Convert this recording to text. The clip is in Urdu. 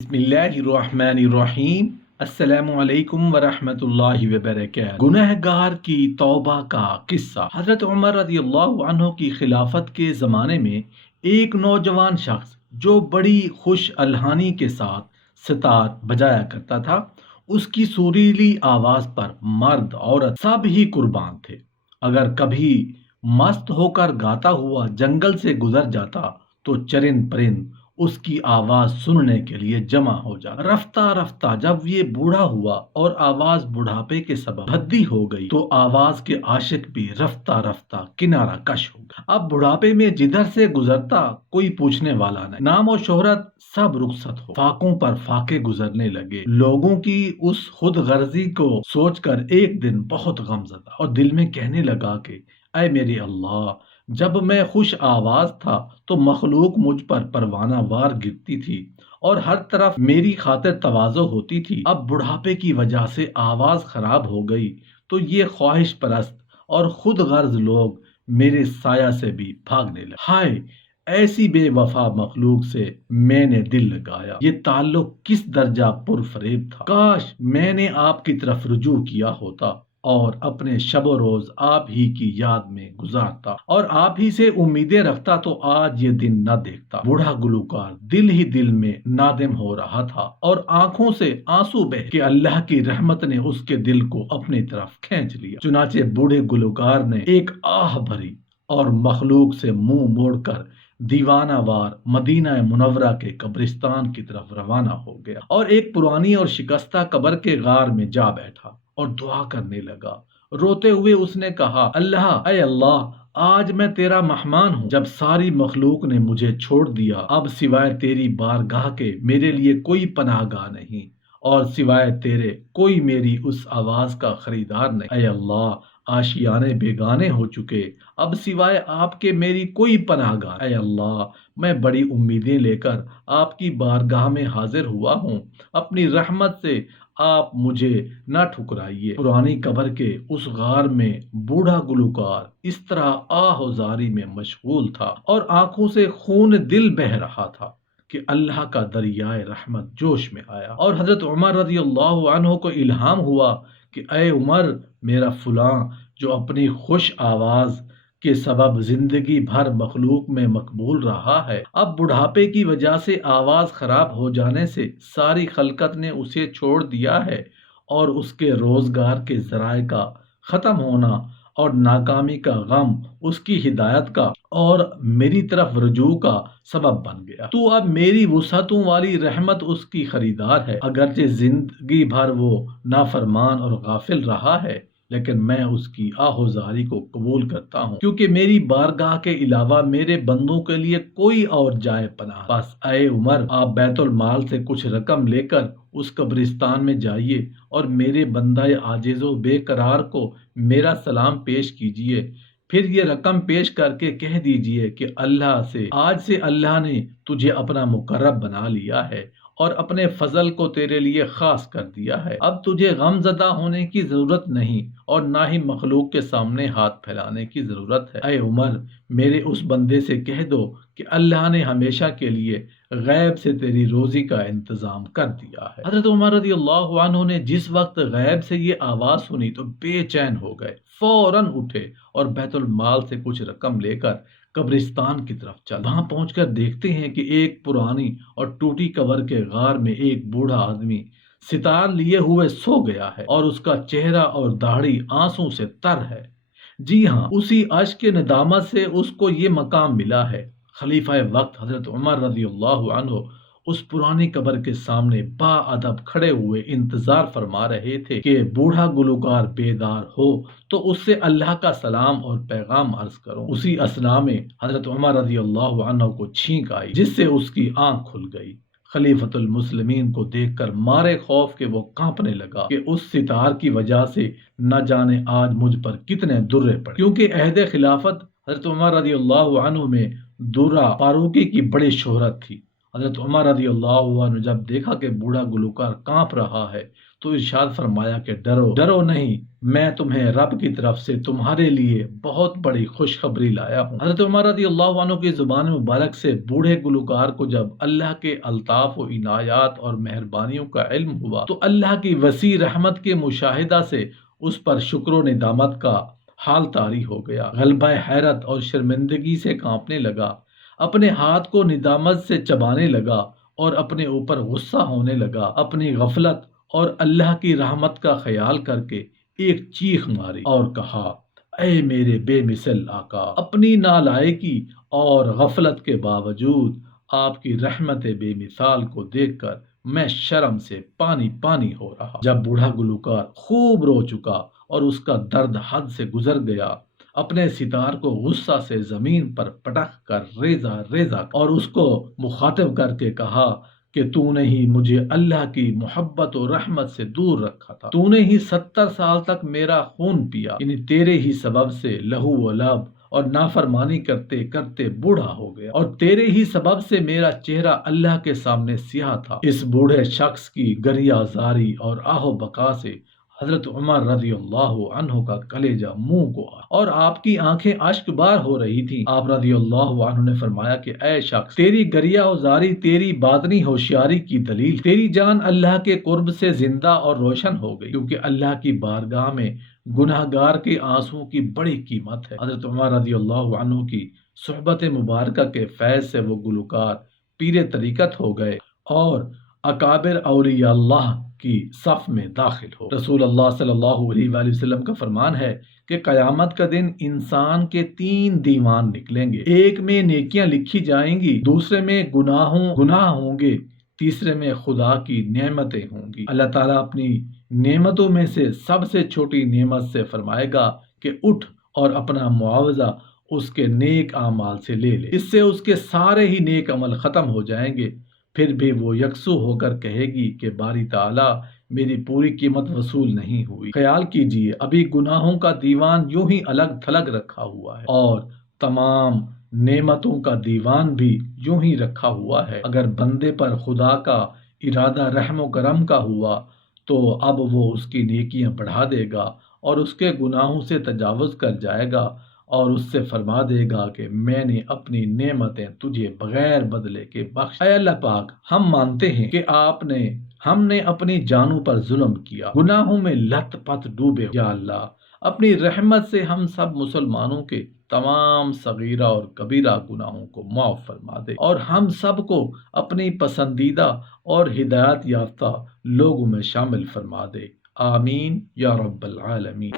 بسم اللہ الرحمن الرحیم۔ السلام علیکم ورحمۃ اللہ وبرکاتہ۔ گناہ گار کی توبہ کا قصہ۔ حضرت عمر رضی اللہ عنہ کی خلافت کے زمانے میں ایک نوجوان شخص جو بڑی خوش الحانی کے ساتھ ستار بجایا کرتا تھا، اس کی سریلی آواز پر مرد عورت سب ہی قربان تھے۔ اگر کبھی مست ہو کر گاتا ہوا جنگل سے گزر جاتا تو چرند پرند اس کی آواز سننے کے لیے جمع ہو جاتا۔ رفتہ رفتہ جب یہ بوڑھا ہوا اور آواز بڑھاپے کے سبب بھدی ہو گئی تو آواز کے عاشق بھی رفتہ رفتہ کنارہ کش ہو گئے۔ اب بڑھاپے میں جدھر سے گزرتا کوئی پوچھنے والا نہیں، نام و شہرت سب رخصت ہو، فاقوں پر فاقے گزرنے لگے۔ لوگوں کی اس خود غرضی کو سوچ کر ایک دن بہت غم زدہ اور دل میں کہنے لگا کہ اے میرے اللہ، جب میں خوش آواز تھا تو مخلوق مجھ پر پروانہ وار گرتی تھی اور ہر طرف میری خاطر تواضع ہوتی تھی۔ اب بڑھاپے کی وجہ سے آواز خراب ہو گئی تو یہ خواہش پرست اور خود غرض لوگ میرے سایہ سے بھی بھاگنے لگے۔ ہائے، ایسی بے وفا مخلوق سے میں نے دل لگایا، یہ تعلق کس درجہ پر فریب تھا۔ کاش میں نے آپ کی طرف رجوع کیا ہوتا اور اپنے شب و روز آپ ہی کی یاد میں گزارتا اور آپ ہی سے امیدیں رکھتا تو آج یہ دن نہ دیکھتا۔ بوڑھا گلوکار دل ہی دل میں نادم ہو رہا تھا اور آنکھوں سے آنسو بہہ کہ اللہ کی رحمت نے اس کے دل کو اپنی طرف کھینچ لیا۔ چنانچہ بوڑھے گلوکار نے ایک آہ بھری اور مخلوق سے منہ موڑ کر دیوانہ وار مدینہ منورہ کے قبرستان کی طرف روانہ ہو گیا اور ایک پرانی اور شکستہ قبر کے غار میں جا بیٹھا اور دعا کرنے لگا۔ روتے ہوئے اس نے کہا، اے اللہ، آج میں تیرا مہمان ہوں۔ جب ساری مخلوق نے مجھے چھوڑ دیا، اب سوائے تیری بارگاہ کے میرے لیے کوئی پناہ گاہ نہیں اور سوائے تیرے کوئی میری اس آواز کا خریدار نہیں۔ اے اللہ، آشیانے بیگانے ہو چکے، اب سوائے آپ کے میری کوئی پناہ گاہ۔ اے اللہ، میں بڑی امیدیں لے کر آپ کی بارگاہ میں حاضر ہوا ہوں، اپنی رحمت سے آپ مجھے نہ ٹھکرائیے۔ پرانی قبر کے اس غار میں بوڑھا گلوکار اس طرح آہ و زاری میں مشغول تھا اور آنکھوں سے خون دل بہہ رہا تھا کہ اللہ کا دریائے رحمت جوش میں آیا اور حضرت عمر رضی اللہ عنہ کو الہام ہوا کہ اے عمر، میرا فلاں جو اپنی خوش آواز کے سبب زندگی بھر مخلوق میں مقبول رہا ہے، اب بڑھاپے کی وجہ سے آواز خراب ہو جانے سے ساری خلقت نے اسے چھوڑ دیا ہے اور اس کے روزگار کے ذرائع کا ختم ہونا اور ناکامی کا غم اس کی ہدایت کا اور میری طرف رجوع کا سبب بن گیا۔ تو اب میری وسعتوں والی رحمت اس کی خریدار ہے۔ اگرچہ زندگی بھر وہ نافرمان اور غافل رہا ہے، لیکن میں اس کی آہوزاری کو قبول کرتا ہوں، کیونکہ میری بارگاہ کے علاوہ میرے بندوں کے لیے کوئی اور جائے پناہ۔ بس اے عمر، آپ بیت المال سے کچھ رقم لے کر اس قبرستان میں جائیے اور میرے بندہ عاجز و بے قرار کو میرا سلام پیش کیجیے۔ پھر یہ رقم پیش کر کے کہہ دیجیے کہ آج سے اللہ نے تجھے اپنا مقرب بنا لیا ہے اور اپنے فضل کو تیرے لیے خاص کر دیا ہے۔ اب تجھے غم زدہ ہونے کی ضرورت نہیں اور نہ ہی مخلوق کے سامنے ہاتھ پھیلانے کی ضرورت ہے۔ اے عمر، میرے اس بندے سے کہہ دو کہ اللہ نے ہمیشہ کے لیے غیب سے تیری روزی کا انتظام کر دیا ہے۔ حضرت عمر رضی اللہ عنہ نے جس وقت غیب سے یہ آواز سنی تو بے چین ہو گئے، فوراً اٹھے اور بیت المال سے کچھ رقم لے کر قبرستان کی طرف چل۔ وہاں پہنچ کر دیکھتے ہیں کہ ایک پرانی اور ٹوٹی قبر کے غار میں ایک بوڑھا آدمی ستار لیے ہوئے سو گیا ہے اور اس کا چہرہ اور داڑھی آنسوں سے تر ہے۔ جی ہاں، اسی اشک ندامت سے اس کو یہ مقام ملا ہے۔ خلیفہ وقت حضرت عمر رضی اللہ عنہ اس پرانی قبر کے سامنے با ادب کھڑے ہوئے انتظار فرما رہے تھے کہ بوڑھا گلوکار بیدار ہو تو اس سے اللہ کا سلام اور پیغام عرض کرو۔ اسی اثنا میں حضرت عمر رضی اللہ عنہ کو چھینک آئی جس سے اس کی آنکھ کھل گئی۔ خلیفۃ المسلمین کو دیکھ کر مارے خوف کے وہ کانپنے لگا کہ اس ستار کی وجہ سے نہ جانے آج مجھ پر کتنے درے پڑے، کیونکہ عہد خلافت حضرت عمر رضی اللہ عنہ میں درہ فاروقی کی بڑی شہرت تھی۔ حضرت عمر رضی اللہ عنہ جب دیکھا کہ بوڑھا گلوکار کانپ رہا ہے تو ارشاد فرمایا کہ ڈرو ڈرو نہیں، میں تمہیں رب کی طرف سے تمہارے لیے بہت بڑی خوشخبری لایا ہوں۔ حضرت عمر رضی اللہ عنہ کی زبان مبارک سے بوڑھے گلوکار کو جب اللہ کے الطاف و عنایات اور مہربانیوں کا علم ہوا تو اللہ کی وسیع رحمت کے مشاہدہ سے اس پر شکر و ندامت کا حال طاری ہو گیا۔ غلبہ حیرت اور شرمندگی سے کانپنے لگا، اپنے ہاتھ کو ندامت سے چبانے لگا اور اپنے اوپر غصہ ہونے لگا۔ اپنی غفلت اور اللہ کی رحمت کا خیال کر کے ایک چیخ ماری اور کہا، اے میرے بے مثل آقا، اپنی نالائقی اور غفلت کے باوجود آپ کی رحمت بے مثال کو دیکھ کر میں شرم سے پانی پانی ہو رہا۔ جب بوڑھا گلوکار خوب رو چکا اور اس کا درد حد سے گزر گیا، اپنے ستار کو غصہ سے زمین پر پٹک کر ریزہ ریزہ اور اس کو مخاطب کر کے کہا کہ تو نے ہی مجھے اللہ کی محبت و رحمت سے دور رکھا تھا، تو نے ہی 70 سال تک میرا خون پیا، یعنی تیرے ہی سبب سے لہو و لعب اور نافرمانی کرتے کرتے بوڑھا ہو گیا، اور تیرے ہی سبب سے میرا چہرہ اللہ کے سامنے سیاہ تھا۔ اس بوڑھے شخص کی گریہ زاری اور آہ و بکا سے حضرت عمر رضی اللہ عنہ کا کلیجہ منہ کو آیا اور آپ کی آنکھیں اشک بار ہو رہی تھیں۔ آپ رضی اللہ عنہ نے فرمایا کہ اے شخص، تیری گریہ و زاری تیری باطنی ہوشیاری کی دلیل، تیری جان اللہ کے قرب سے زندہ اور روشن ہو گئی، کیونکہ اللہ کی بارگاہ میں گناہ گار کے آنسوں کی بڑی قیمت ہے۔ حضرت عمر رضی اللہ عنہ کی صحبت مبارکہ کے فیض سے وہ گلوکار پیر طریقت ہو گئے اور اکابر اولیاء اللہ کی صف میں داخل ہو۔ رسول اللہ صلی اللہ علیہ وآلہ وسلم کا فرمان ہے کہ قیامت کا دن انسان کے 3 دیوان نکلیں گے، ایک میں نیکیاں لکھی جائیں گی، دوسرے میں گناہ ہوں گے، تیسرے میں خدا کی نعمتیں ہوں گی۔ اللہ تعالیٰ اپنی نعمتوں میں سے سب سے چھوٹی نعمت سے فرمائے گا کہ اٹھ اور اپنا معاوضہ اس کے نیک اعمال سے لے لے۔ اس سے اس کے سارے ہی نیک عمل ختم ہو جائیں گے، پھر بھی وہ یکسو ہو کر کہے گی کہ باری تعالیٰ میری پوری قیمت وصول نہیں ہوئی۔ خیال کیجئے، ابھی گناہوں کا دیوان یوں ہی الگ تھلگ رکھا ہوا ہے اور تمام نعمتوں کا دیوان بھی یوں ہی رکھا ہوا ہے۔ اگر بندے پر خدا کا ارادہ رحم و کرم کا ہوا تو اب وہ اس کی نیکیاں بڑھا دے گا اور اس کے گناہوں سے تجاوز کر جائے گا اور اس سے فرما دے گا کہ میں نے اپنی نعمتیں تجھے بغیر بدلے کے بخش۔ اے اللہ پاک، ہم مانتے ہیں کہ ہم نے اپنی جانوں پر ظلم کیا، گناہوں میں لت پت ڈوبے۔ یا اللہ، اپنی رحمت سے ہم سب مسلمانوں کے تمام صغیرہ اور کبیرہ گناہوں کو معاف فرما دے اور ہم سب کو اپنی پسندیدہ اور ہدایت یافتہ لوگوں میں شامل فرما دے۔ آمین یا رب العالمین۔